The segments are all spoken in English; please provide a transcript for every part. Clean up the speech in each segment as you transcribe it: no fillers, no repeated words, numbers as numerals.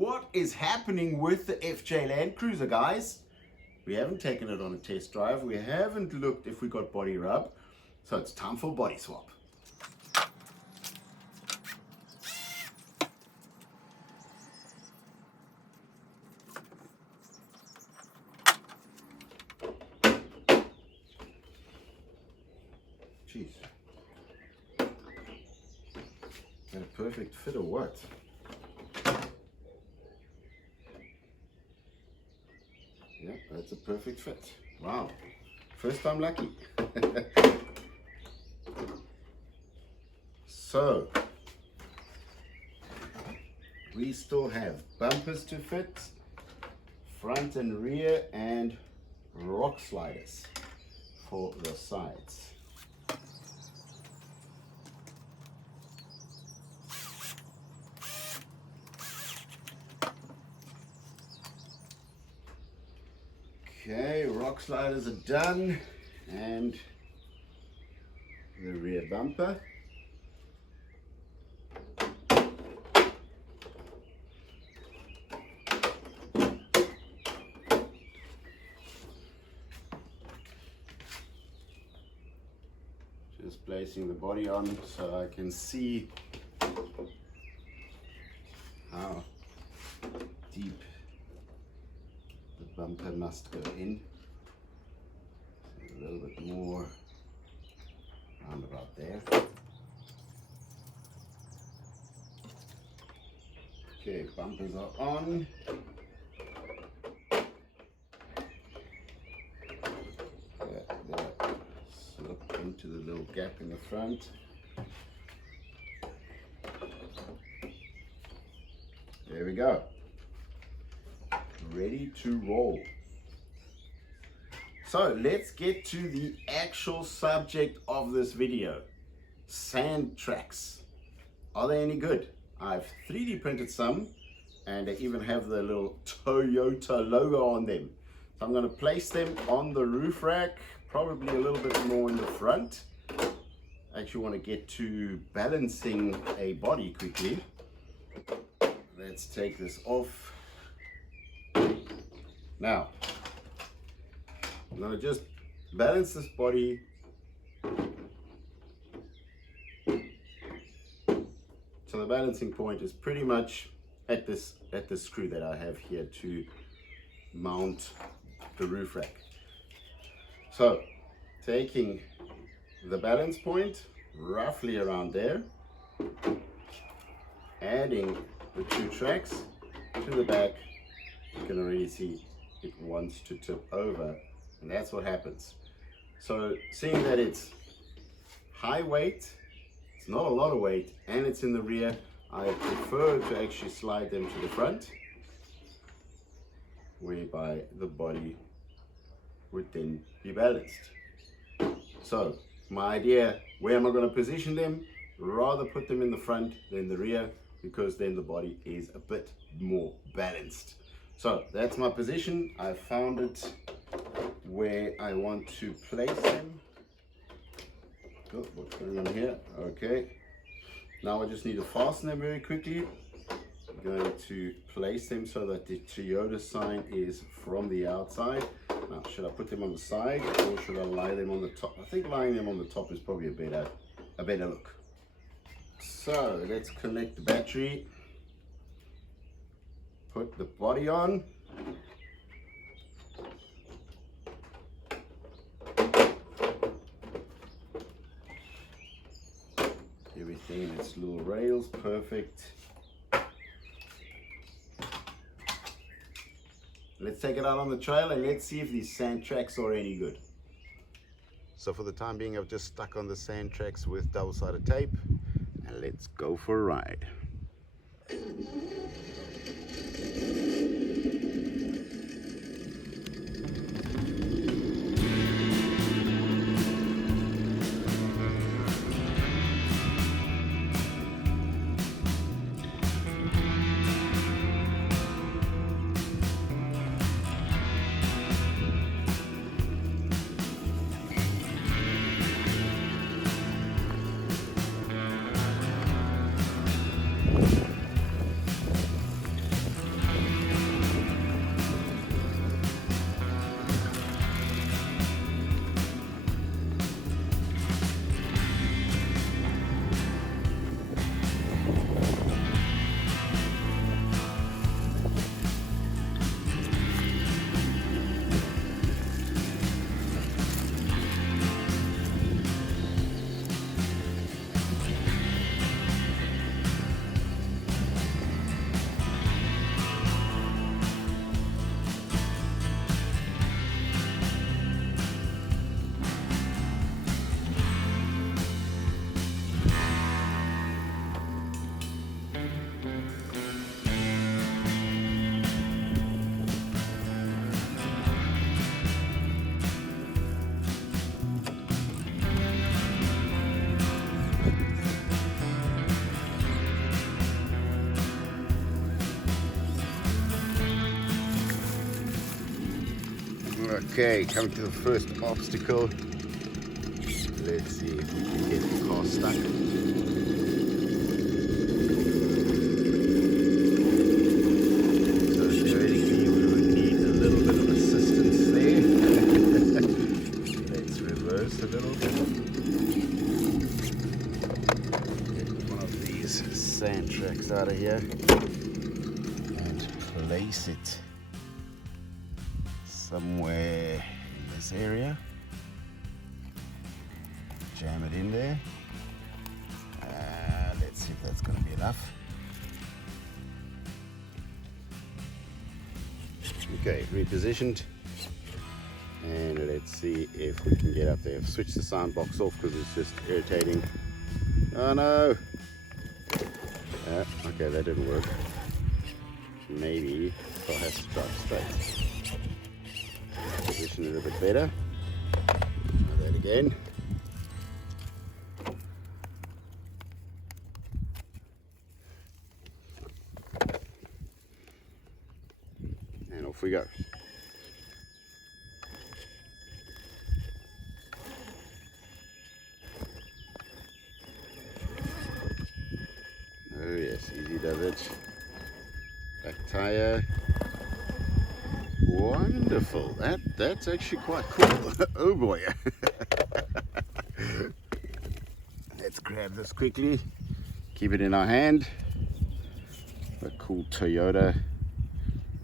what is happening with the FJ Land Cruiser, guys? We haven't taken it on a test drive. We haven't looked if we got body rub. So it's time for body swap. Jeez. Got a perfect fit or what? Yeah, that's a perfect fit. Wow. First time lucky. So, we still have bumpers to fit, front and rear, and rock sliders for the sides. Okay, rock sliders are done, and the rear bumper. Just placing the body on so I can see how deep the bumper must go in. A little bit more around about there. Okay, bumpers are on. Slip into the little gap in the front. There we go. Ready to roll. So let's get to the actual subject of this video. Sand tracks. Are they any good? I've 3D printed some, and they even have the little Toyota logo on them. So I'm going to place them on the roof rack, probably a little bit more in the front. I actually want to get to balancing a body quickly. Let's take this off. Now, I'm going to just balance this body so the balancing point is pretty much at this screw that I have here to mount the roof rack. So, taking the balance point roughly around there, adding the two tracks to the back, you can already see it wants to tip over, and that's what happens. So seeing that it's high weight, it's not a lot of weight, and it's in the rear, I prefer to actually slide them to the front, whereby the body would then be balanced. So my idea, where am I going to position them? Rather put them in the front than the rear, because then the body is a bit more balanced. So that's my position. I found it where I want to place them. Oh, what's going on here? Okay. Now I just need to fasten them very quickly. I'm going to place them so that the Toyota sign is from the outside. Now, should I put them on the side or should I lie them on the top? I think lying them on the top is probably a better look. So let's connect the battery. Put the body on. Everything in its little rails, perfect. Let's take it out on the trail and let's see if these sand tracks are any good. So for the time being, I've just stuck on the sand tracks with double-sided tape, and let's go for a ride. Okay, coming to the first obstacle. Let's see if we can get the car stuck. So theoretically we would need a little bit of assistance there. Let's reverse a little bit. Get one of these sand tracks out of here and place it somewhere in this area. Jam it in there. Let's see if that's going to be enough. Okay, repositioned. And let's see if we can get up there. I've switched the sound box off because it's just irritating. Oh no! Okay, that didn't work. Maybe I'll have to drive straight. Position it a bit better. Try that again. And off we go. Oh yes, easy does it. Back tire. Wonderful. That's actually quite cool. Oh boy. Let's grab this quickly. Keep it in our hand. A cool Toyota.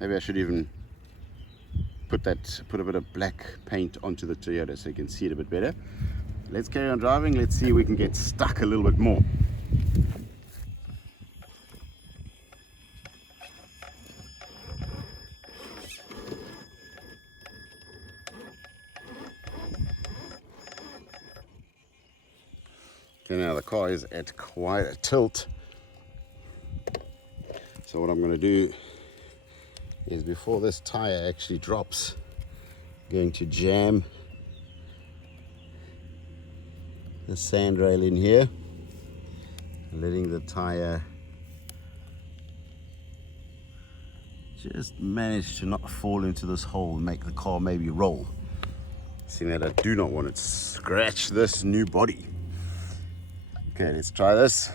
Maybe I should even put a bit of black paint onto the Toyota so you can see it a bit better. Let's carry on driving. Let's see if we can get stuck a little bit more. Okay, now the car is at quite a tilt. So what I'm going to do is, before this tire actually drops, I'm going to jam the sand rail in here, letting the tire just manage to not fall into this hole and make the car maybe roll. Seeing that I do not want it to scratch this new body. Okay, let's try this.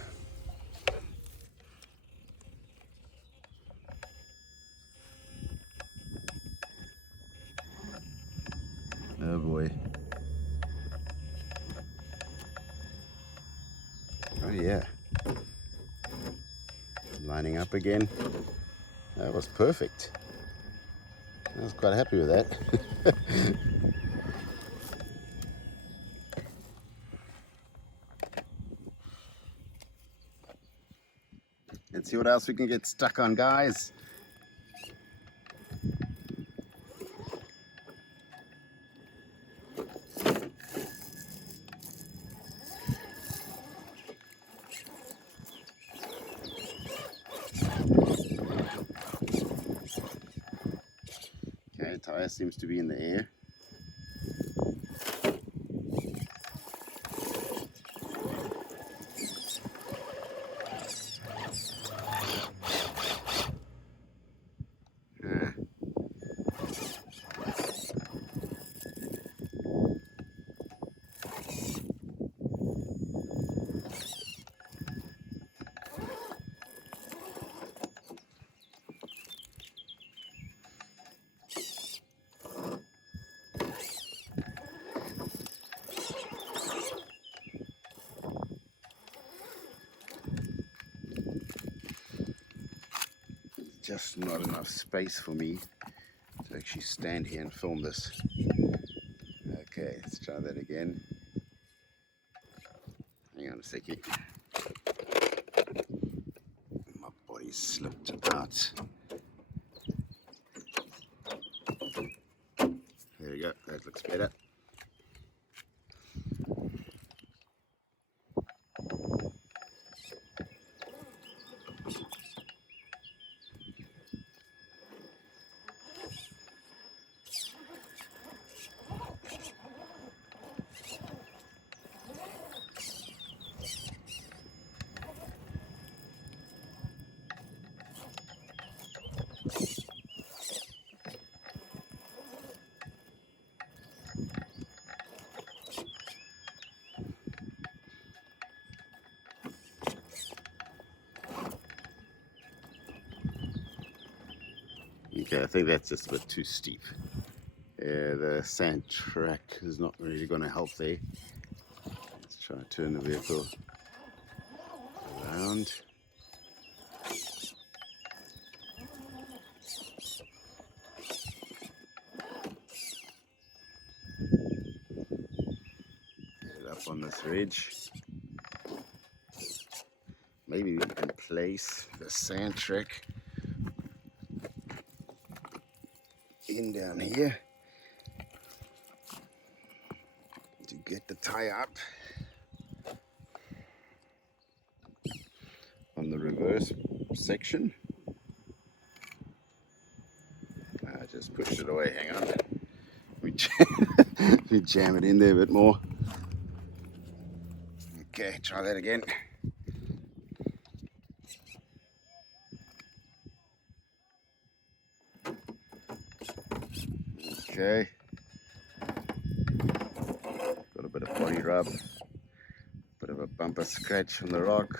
Oh boy. Oh yeah. Lining up again. That was perfect. I was quite happy with that. Let's see what else we can get stuck on, guys. Okay, tire seems to be in the air. Just not enough space for me to actually stand here and film this. Okay, let's try that again. Hang on a second. My body slipped out. There we go, that looks better. Okay, I think that's just a bit too steep. Yeah, the sand track is not really going to help there. Let's try to turn the vehicle around. Get it up on this ridge. Maybe we can place the sand track in down here to get the tire up on the reverse section. I just pushed it away, hang on. We jam it in there a bit more. Okay, try that again. Okay. Got a bit of body rub, bit of a bumper scratch on the rock.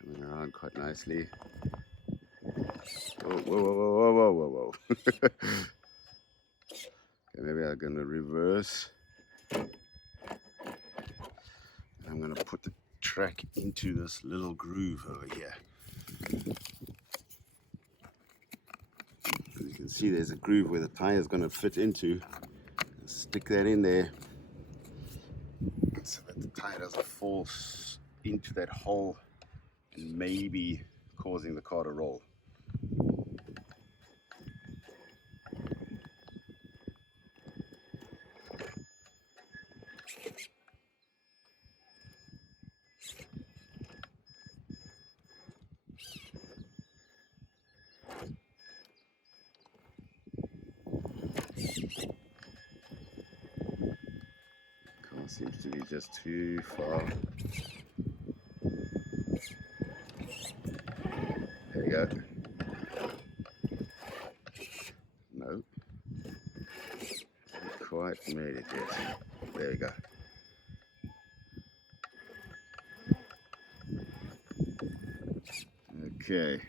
Coming around quite nicely. Whoa, whoa, whoa, whoa, whoa, whoa, whoa. Okay, maybe I'm gonna reverse. I'm gonna put the track into this little groove over here. As you can see, there's a groove where the tire is gonna fit into. Stick that in there so that the tire doesn't fall into that hole and maybe causing the car to roll. Car seems to be just too far. There you go. No. Not quite made it yet. There we go. Okay.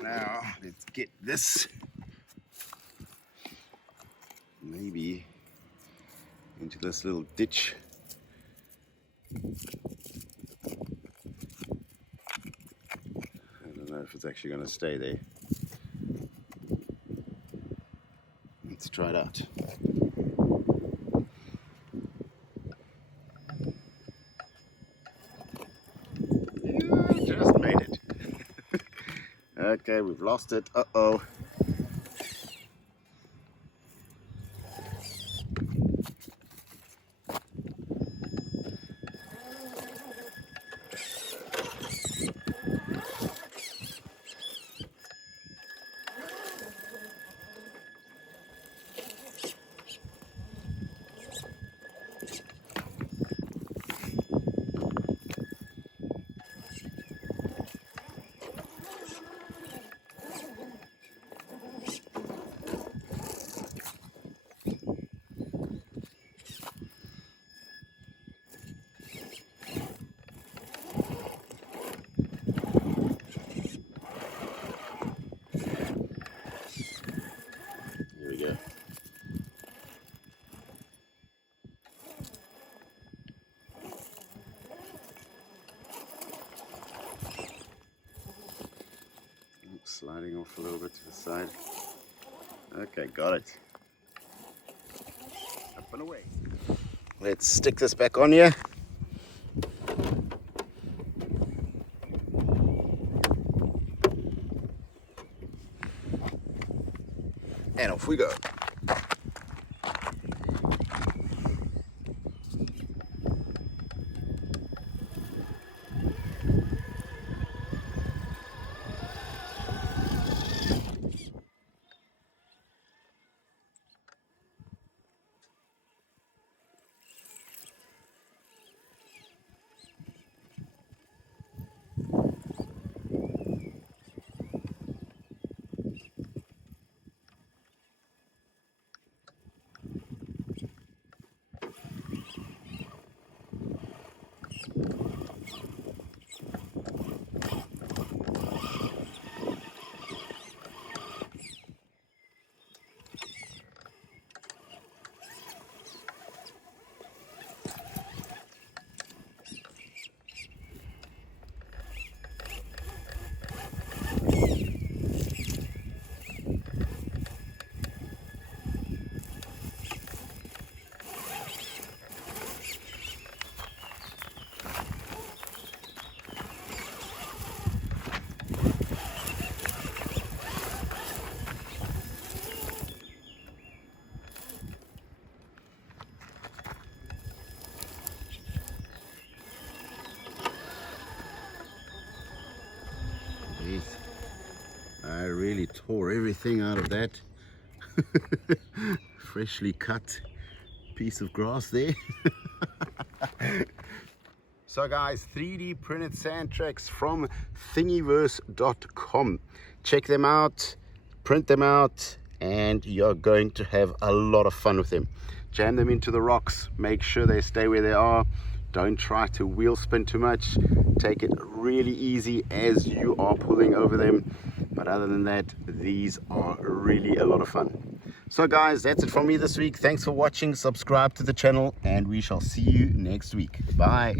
Now let's get this maybe into this little ditch. I don't know if it's actually going to stay there. Let's try it out. Yeah, just made it. Okay, we've lost it. Uh-oh. Here we go. Sliding off a little bit to the side. Okay, got it. Up and away. Let's stick this back on here. And off we go. tore everything out of that. Freshly cut piece of grass there. So guys, 3D printed sand tracks from thingiverse.com. Check them out, print them out, and you're going to have a lot of fun with them. Jam them into the rocks, make sure they stay where they are. Don't try to wheel spin too much. Take it really easy as you are pulling over them. But other than that, these are really a lot of fun. So guys, that's it from me this week. Thanks for watching. Subscribe to the channel and we shall see you next week. Bye.